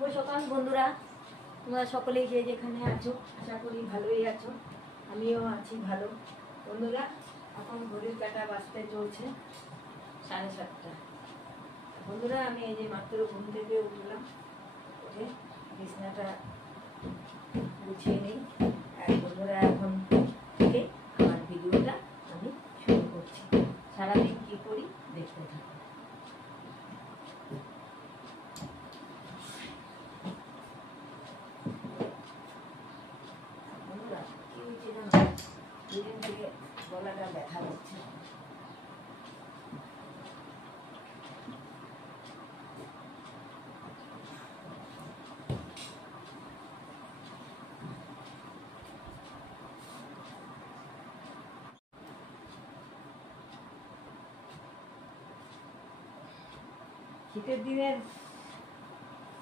শুভ সকাল বন্ধুরা, তোমরা সকলেই যে যেখানে আছো আশা করি ভালোই আছো। আমিও আছি ভালো। বন্ধুরা, এখন ঘড়ির কাঁটা বাজতে চলছে 7:30। বন্ধুরা, আমি এই যে মাত্র ঘুম থেকে উঠলাম, উঠে বিছনাটা গুছিয়ে নিই। আর বন্ধুরা, এখন থেকে আমার ভিডিওটা আমি শুরু করছি। সারাদিন কী করি দেখতে থাকো। দুদিন থেকে গলাটা ব্যথা হচ্ছে।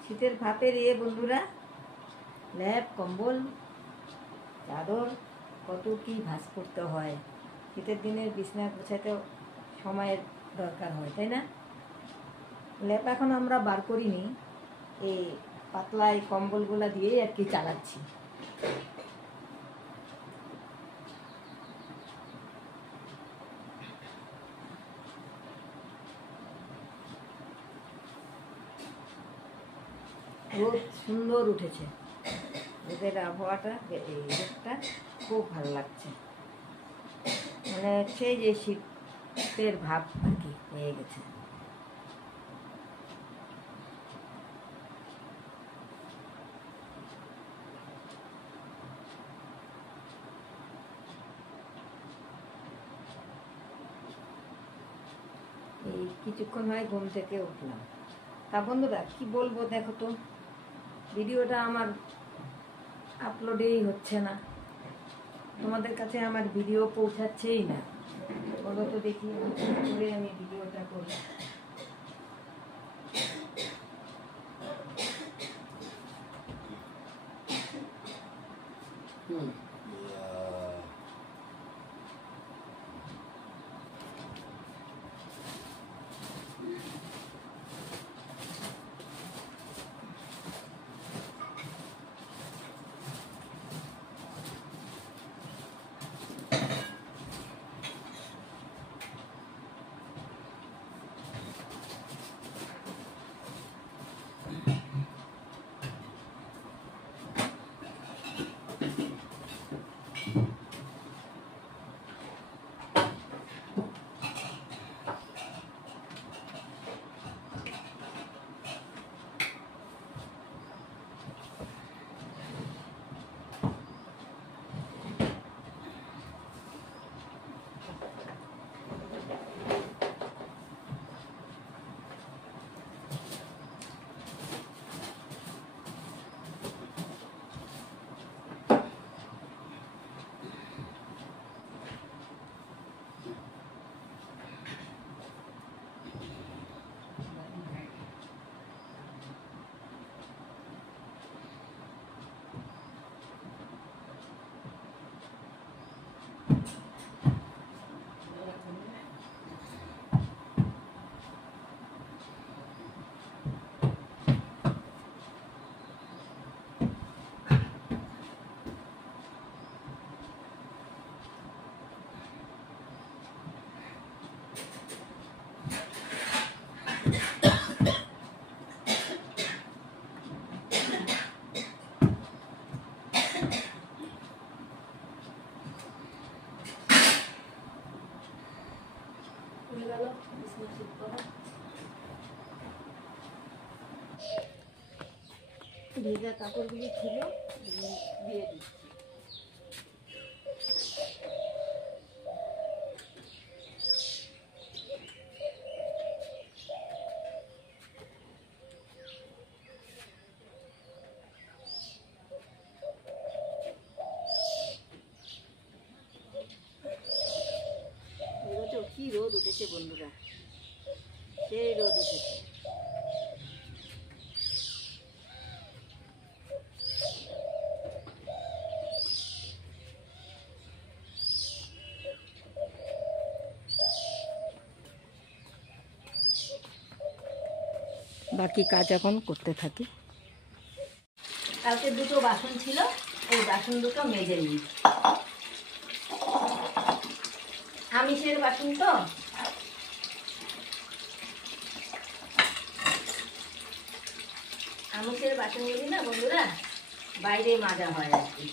শীতের ভাপের বন্ধুরা, ল্যাপ কম্বল চাদর কত কি ভাঁজ করতে হয়। শীতের দিনের বিছনা গোছাতে সময়ের দরকার হয়, তাই না? ল্যাপ এখন আমরা বার করিনি, এই পাতলা এই কম্বলগুলা দিয়েই আর কি চালাচ্ছি। রোদ সুন্দর উঠেছে, রোদের আবহাওয়াটা, এই রোদটা খুব ভালো লাগছে। মানে সেই যে শীতের ভাব আর কি হয়ে গেছে। এই কিছুক্ষণ হয় ঘুম থেকে উঠলাম। তা বন্ধুরা, কি বলবো দেখো তো, ভিডিওটা আমার আপলোডেই হচ্ছে না, তোমাদের কাছে আমার ভিডিও পৌঁছাচ্ছেই না। বলো তো দেখি করে আমি ভিডিওটা করি। ভেজা কাপড়গুলি ছিল, দিয়ে দিচ্ছি। কি রোদ উঠেছে বন্ধুরা, সেই রোদ উঠেছে। বাকি কাজ এখন করতে থাকি। কালকে দুটো বাসন ছিল, এই বাসন দুটো মেজে নিই। আমিষের বাসন তো, আমিষের বাসনগুলি না বন্ধুরা বাইরে মাজা হয় আর কি।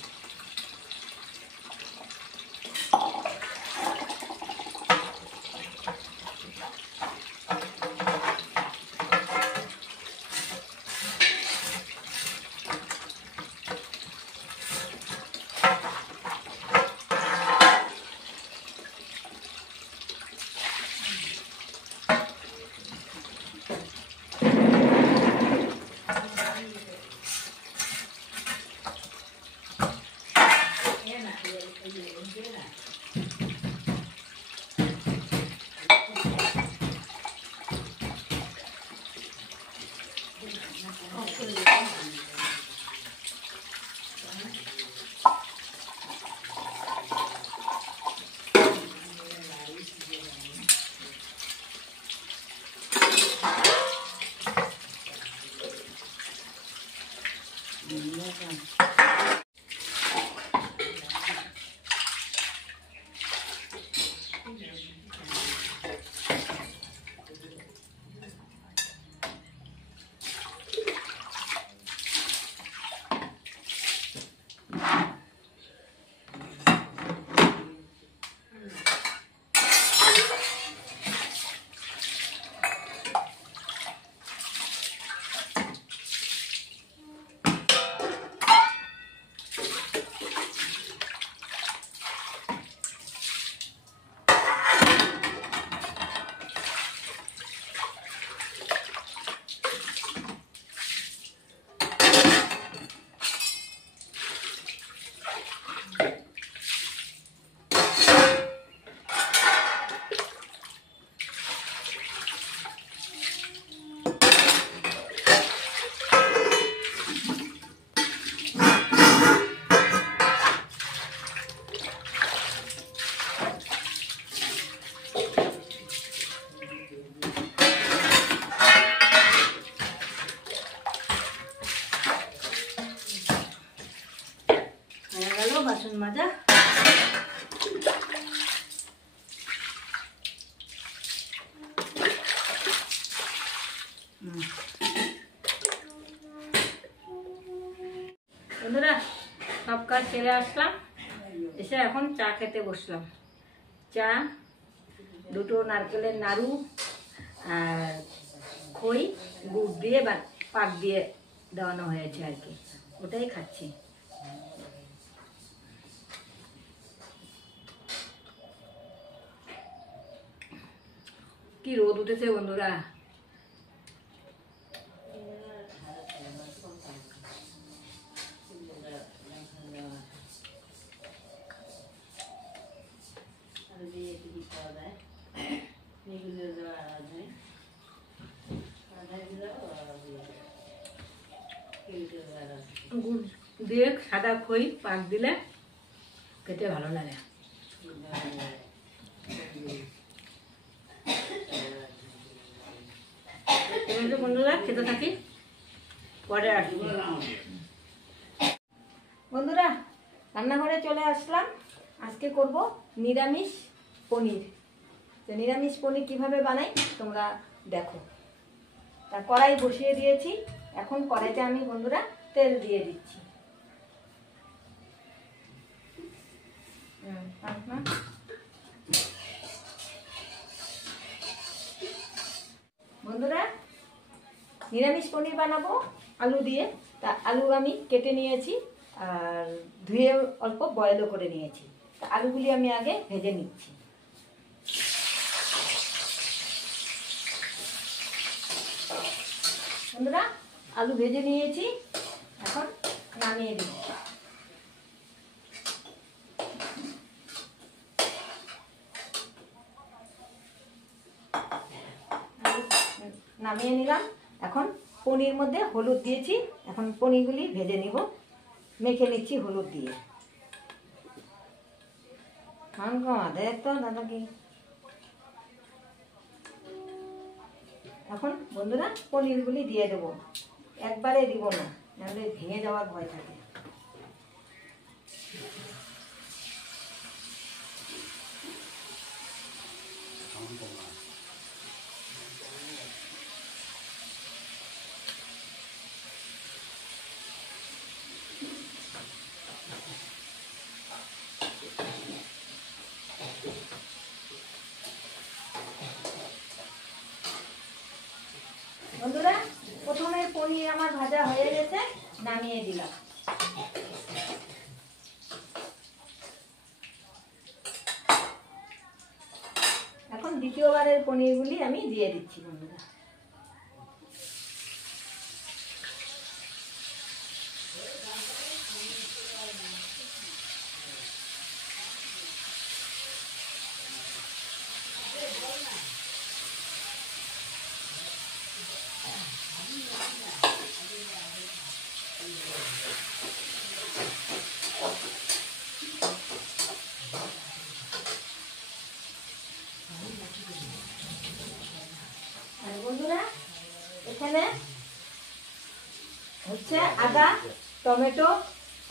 বাসন মাজা। বন্ধুরা সব কাজ সেরে আসলাম, এসে এখন চা খেতে বসলাম। চা, দুটো নারকেলের নাড়ু আর খই গুড় দিয়ে বা পাক দিয়ে দেওয়ানো হয়েছে আর কি, ওটাই খাচ্ছি। কি রোদ উঠেছে বন্ধুরা। গুড় দিয়ে সাদা খই পাক দিলে খেতে ভালো লাগে। বন্ধুরা খেতে থাকি, পরে আসবো। বন্ধুরা রান্নাঘরে চলে আসলাম, আজকে করব নিরামিষ পনির। তো নিরামিষ পনির কিভাবে বানাই তোমরা দেখো। তা কড়াই বসিয়ে দিয়েছি, এখন কড়াইতে আমি বন্ধুরা তেল দিয়ে দিচ্ছি। বন্ধুরা নিরামিষ পনির বানাবো আলু দিয়ে, তা আলু আমি কেটে নিয়েছি আর ধুয়ে অল্প বয়েলও করে নিয়েছি। তা আলুগুলি আমি আগে ভেজে নিচ্ছি। বন্ধুরা আলু ভেজে নিয়েছি, এখন নামিয়ে দিচ্ছি। নামিয়ে নিলাম। এখন পনির মধ্যে হলুদ দিয়েছি, এখন পনিরগুলি ভেজে নিব। মেখে নিচ্ছি হলুদ দিয়ে। দেখ তো দাদাকে। এখন বন্ধুরা পনিরগুলি দিয়ে দেবো, একবারে দিব না। নাহলে ভেঙে যাওয়ার ভয় থাকে। বন্ধুরা, প্রথমে পনির আমার ভাজা হয়ে গেছে, নামিয়ে দিলাম। এখন দ্বিতীয়বারের পনিরগুলি আমি দিয়ে দিচ্ছি বন্ধুরা। বন্ধুরা, এখানে হচ্ছে আদা, টমেটো,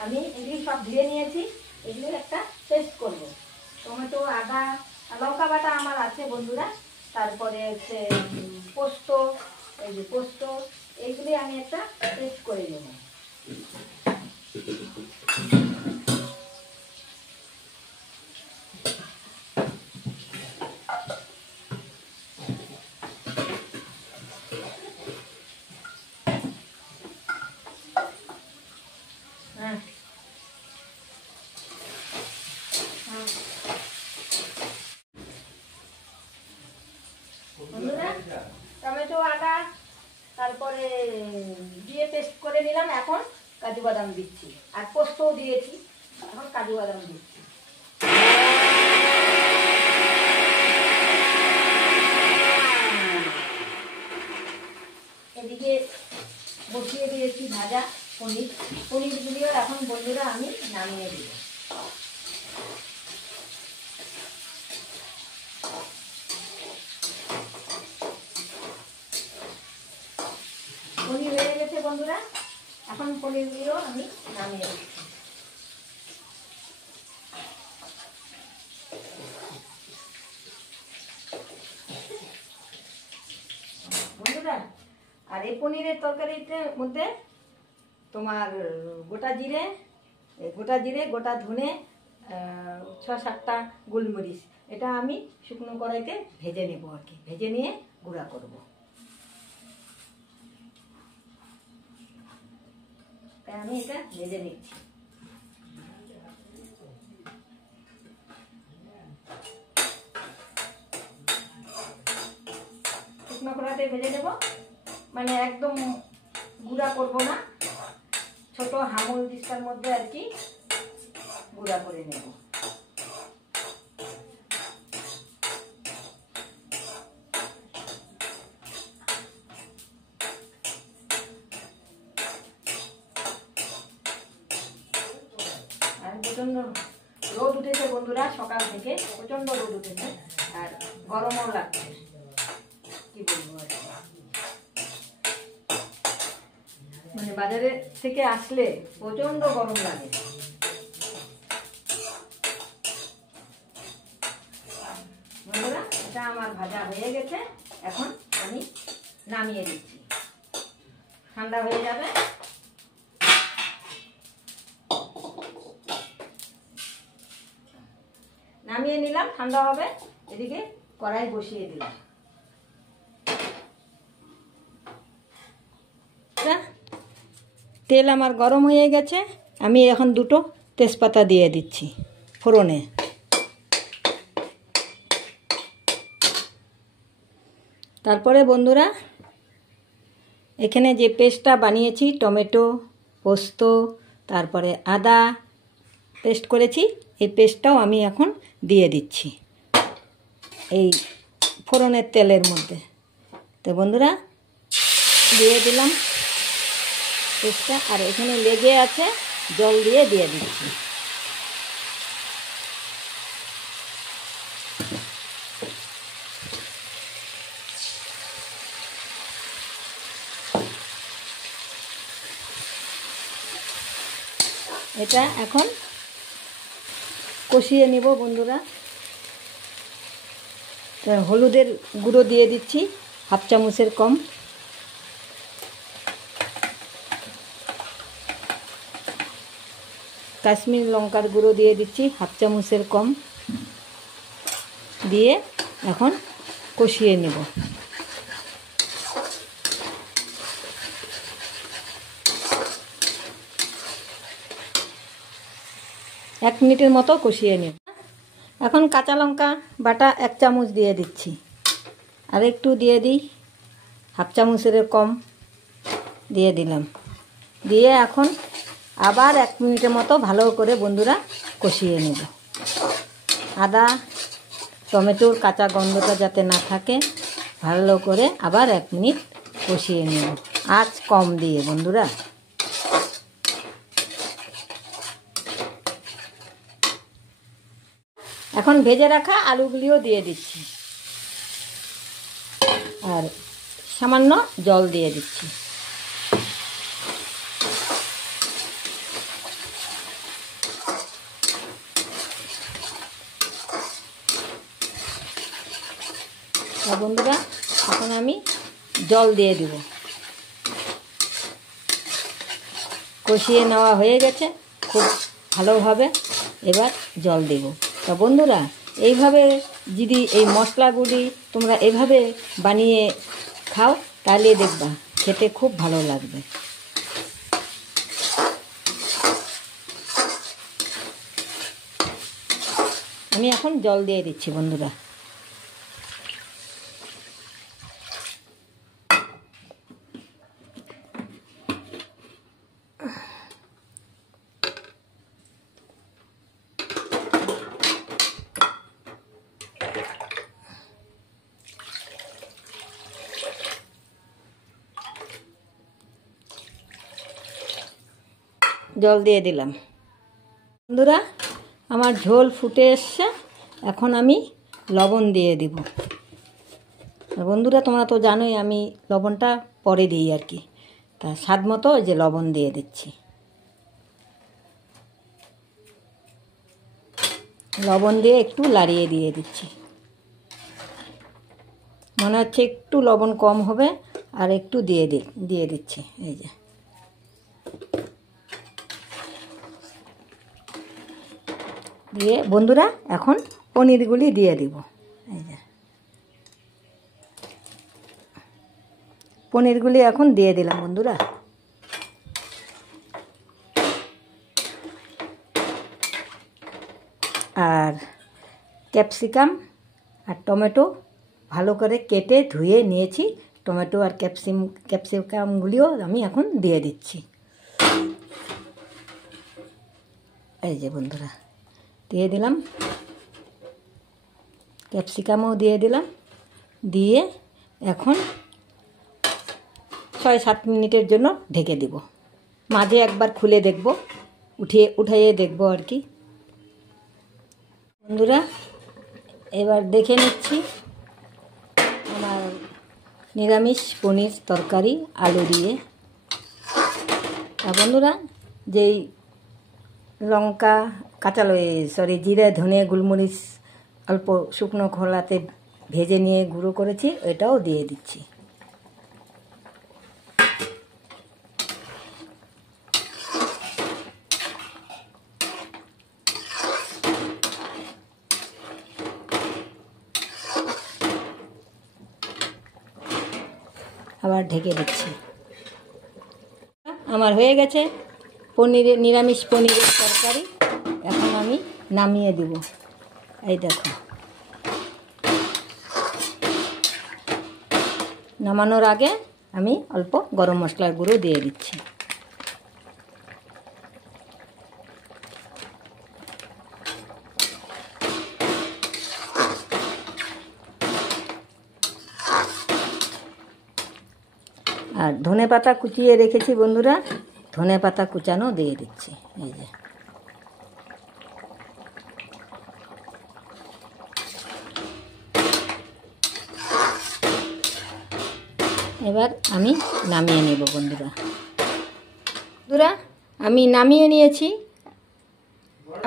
আমি এগুলি সব ধুয়ে নিয়েছি। এগুলো একটা পেস্ট করব। টমেটো, আদা, লঙ্কা বাটা আমার আছে বন্ধুরা। তারপরে হচ্ছে পোস্ত, এই যে পোস্ত, এইগুলি আমি একটা পেস্ট করে নেব। বন্ধুরা, টমেটো, আদা তারপরে দিয়ে পেস্ট করে নিলাম। এখন কাজু বাদাম দিচ্ছি, আর পোস্তও দিয়েছি। এখন কাজু বাদাম দিচ্ছি। এদিকে বসিয়ে দিয়েছি ভাজা পনির। পনিরগুলিও এখন বন্ধুরা আমি নামিয়ে দিব। পনির হয়ে গেছে বন্ধুরা, এখন পনিরগুলো আমি নামিয়ে দিচ্ছি। বন্ধুরা, আর এই পনিরের তরকারিটার মধ্যে তোমার গোটা জিরে, গোটা ধনে, 6-7টা গোলমরিচ, এটা আমি শুকনো কড়াইতে ভেজে নেব আর কি। ভেজে নিয়ে গুঁড়া করব। তাই আমি এটা ভেজে নিচ্ছি। শুকনো কড়াইতে ভেজে নেব, মানে একদম গুঁড়া করব না, ছোট হামল দিস্তার মধ্যে আর কি গুঁড়া করে নেব। আর প্রচন্ড রোদ উঠেছে বন্ধুরা, সকাল থেকে প্রচন্ড রোদ উঠেছে, আর গরমও লাগছে। কি বলবো আর কি, মানে বাজারে থেকে আসলে প্রচন্ড গরম লাগে। বন্ধুরা, এটা আমার ভাজা হয়ে গেছে। এখন আমি নামিয়ে দিচ্ছি, ঠান্ডা হয়ে যাবে। নামিয়ে নিলাম, ঠান্ডা হবে। এদিকে কড়াই বসিয়ে দিলাম। তেল আমার গরম হয়ে গেছে, আমি এখন 2টো তেজপাতা দিয়ে দিচ্ছি ফোড়নে। তারপরে বন্ধুরা, এখানে যে পেস্টটা বানিয়েছি, টমেটো, পোস্ত, তারপরে আদা পেস্ট করেছি, এই পেস্টটাও আমি এখন দিয়ে দিচ্ছি এই ফোড়নের তেলের মধ্যে। তো বন্ধুরা, দিয়ে দিলাম পেস্টটা, আর এখানে লেগে আছে, জল দিয়ে দিচ্ছি। এটা এখন কষিয়ে নিব বন্ধুরা। হলুদের গুঁড়ো দিয়ে দিচ্ছি হাফ চামচের কম, কাশ্মীর লঙ্কার গুঁড়ো দিয়ে দিচ্ছি হাফ চামচের কম, দিয়ে এখন কষিয়ে নেব। এক মিনিটের মতো কষিয়ে নেব। এখন কাঁচা লঙ্কা বাটা 1 চামচ দিয়ে দিচ্ছি, আর একটু দিয়ে দিই, হাফ চামচের কম দিয়ে দিলাম। দিয়ে এখন আবার 1 মিনিটের মতো ভালো করে বন্ধুরা কষিয়ে নেব। আদা টমেটোর কাঁচা গন্ধটা যাতে না থাকে, ভালো করে আবার 1 মিনিট কষিয়ে নেব, আঁচ কম দিয়ে বন্ধুরা। এখন ভেজে রাখা আলুগুলিও দিয়ে দিচ্ছি, আর সামান্য জল দিয়ে দিচ্ছি। বন্ধুরা এখন আমি জল দিয়ে দেব। কষিয়ে নেওয়া হয়ে গেছে খুব ভালোভাবে, এবার জল দেব। তা বন্ধুরা এইভাবে যদি এই মশলাগুলি তোমরা এভাবে বানিয়ে খাও তাহলে দেখবা খেতে খুব ভালো লাগবে। আমি এখন জল দিয়ে দিচ্ছি বন্ধুরা। জল দিয়ে দিলাম বন্ধুরা। আমার ঝোল ফুটে এসছে, এখন আমি লবণ দিয়ে দিব। বন্ধুরা তোমরা তো জানোই আমি লবণটা পরে দিই আর কি, তা স্বাদ মতো যে লবণ দিয়ে দিচ্ছি। লবণ দিয়ে একটু লাড়িয়ে দিয়ে দিচ্ছি। মনে হচ্ছে একটু লবণ কম হবে, আর একটু দিয়ে দিচ্ছি। এই যে দিয়ে বন্ধুরা এখন পনিরগুলি দিয়ে দিব। এই যে পনিরগুলি এখন দিয়ে দিলাম বন্ধুরা। আর ক্যাপসিকাম আর টমেটো ভালো করে কেটে ধুয়ে নিয়েছি, টমেটো আর ক্যাপসিকামগুলিও আমি এখন দিয়ে দিচ্ছি। এই যে বন্ধুরা দিয়ে দিলাম, ক্যাপসিকামও দিয়ে দিলাম। দিয়ে এখন 6-7 মিনিটের জন্য ঢেকে দিব। মাঝে একবার খুলে দেখব, উঠাইয়ে দেখব আর কি। বন্ধুরা এবার দেখে নিচ্ছি আমার নিরামিষ পনির তরকারি আলু দিয়ে। আর বন্ধুরা যেই লঙ্কা জিরে ধনে গোলমরিচ অল্প শুকনো খোলাতে ভেজে নিয়ে গুঁড়ো করেছি, এটাও দিয়ে দিচ্ছি। আবার ঢেকে দিচ্ছি। আমার হয়ে গেছে নিরামিষ পনিরের তরকারি। এখন আমি নামিয়ে দেব। এই দেখো, নামানোর আগে আমি অল্প গরম মশলার গুঁড়ো দিয়ে দিচ্ছি। আর ধনেপাতা কুচিয়ে রেখেছি বন্ধুরা, ধনেপাতা কুচানো দিয়ে দিচ্ছি। এই যে এবার আমি নামিয়ে নেব বন্ধুরা। আমি নামিয়ে নিয়েছি।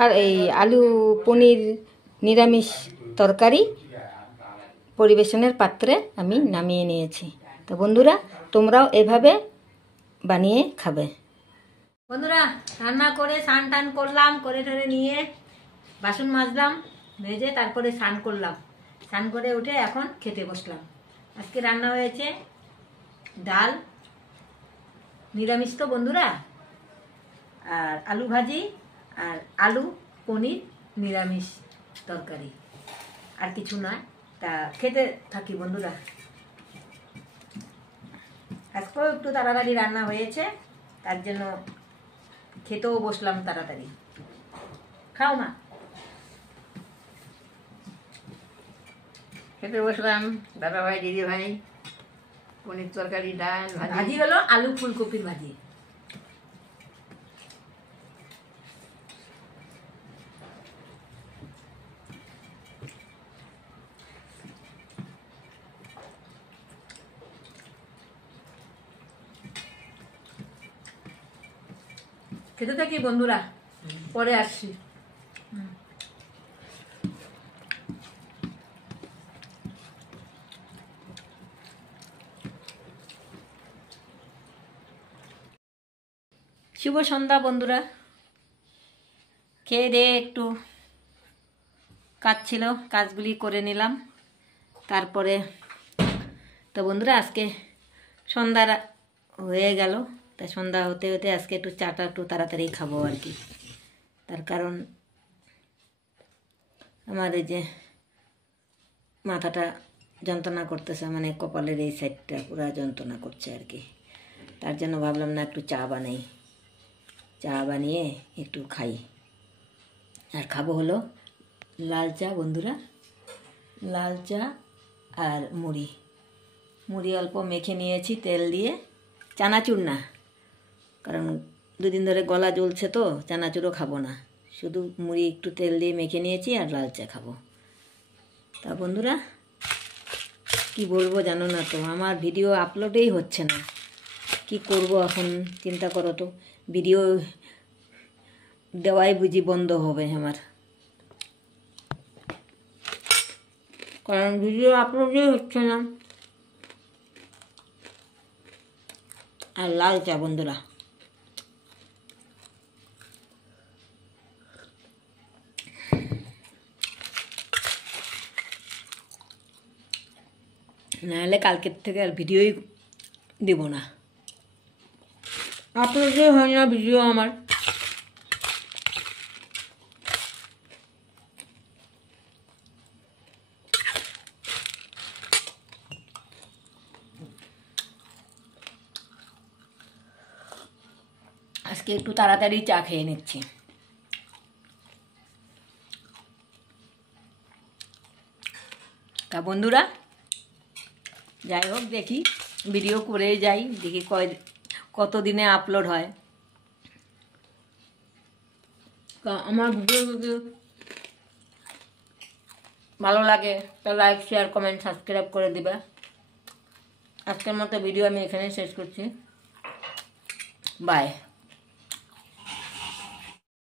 আর এই আলু পনির নিরামিষ তরকারি পরিবেশনের পাত্রে আমি নামিয়ে নিয়েছি। তো বন্ধুরা, তোমরাও এভাবে বানিয়ে খাবে। বন্ধুরা, রান্না করে স্নান টান করলাম, করে ঠরে নিয়ে বাসন মাজলাম, ভেজে তারপরে স্নান করলাম। স্নান করে উঠে এখন খেতে বসলাম। আজকে রান্না হয়েছে ডাল, নিরামিষ তো বন্ধুরা, আর আলু ভাজি আর আলু পনির নিরামিষ তরকারি, আর কিছু নয়। তা খেতে থাকি বন্ধুরা। আজকেও একটু তাড়াতাড়ি রান্না হয়েছে, তার জন্য খেতেও বসলাম তাড়াতাড়ি। খাও মা। খেতে বসলাম, দাদা ভাই দিদি ভাই, পনির তরকারি, ডাল, ভাজি হলো আলু ফুলকপির ভাজি। খেতে থাকি বন্ধুরা, পরে আসছি। শুভ সন্ধ্যা বন্ধুরা। খেয়ে দিয়ে একটু কাজ ছিল, কাজগুলি করে নিলাম। তারপরে তো বন্ধুরা, আজকে সন্ধ্যা হয়ে গেল। তা সন্ধ্যা হতে হতে আজকে একটু চাটা একটু তাড়াতাড়ি খাবো আর কি। তার কারণ আমার এই যে মাথাটা যন্ত্রণা করতেছে, মানে কপালের এই সাইডটা পুরো যন্ত্রণা করছে আর কি। তার জন্য ভাবলাম না একটু চা বানাই, চা বানিয়ে একটু খাই। আর খাবো হলো লাল চা বন্ধুরা, লাল চা আর মুড়ি। মুড়ি অল্প মেখে নিয়েছি তেল দিয়ে, চানাচুর না, কারণ দুদিন ধরে গলা জ্বলছে তো চানাচুরও খাবো না, শুধু মুড়ি একটু তেল দিয়ে মেখে নিয়েছি আর লাল চা খাবো। তা বন্ধুরা, কি বলবো জানো না তো, আমার ভিডিও আপলোডেই হচ্ছে না। কি করব এখন চিন্তা করো তো, ভিডিও দেওয়াই বুঝি বন্ধ হবে আমার, কারণ ভিডিও আপলোডই হচ্ছে না। আর লাল চা বন্ধুরা, নাহলে কালকের থেকে আর ভিডিওই দেব না, আপলোডই হয় না ভিডিও আমার। আজকে একটু তাড়াতাড়ি চা খেয়ে নিচ্ছি। তা বন্ধুরা, যাই হোক, দেখি ভিডিও করে যাই, দেখি কত দিনে আপলোড হয়। আমার ভিডিও যদি ভালো লাগে তো লাইক, শেয়ার, কমেন্ট, সাবস্ক্রাইব করে দিবে। আজকের মতো ভিডিও আমি এখানে শেষ করছি। বাই।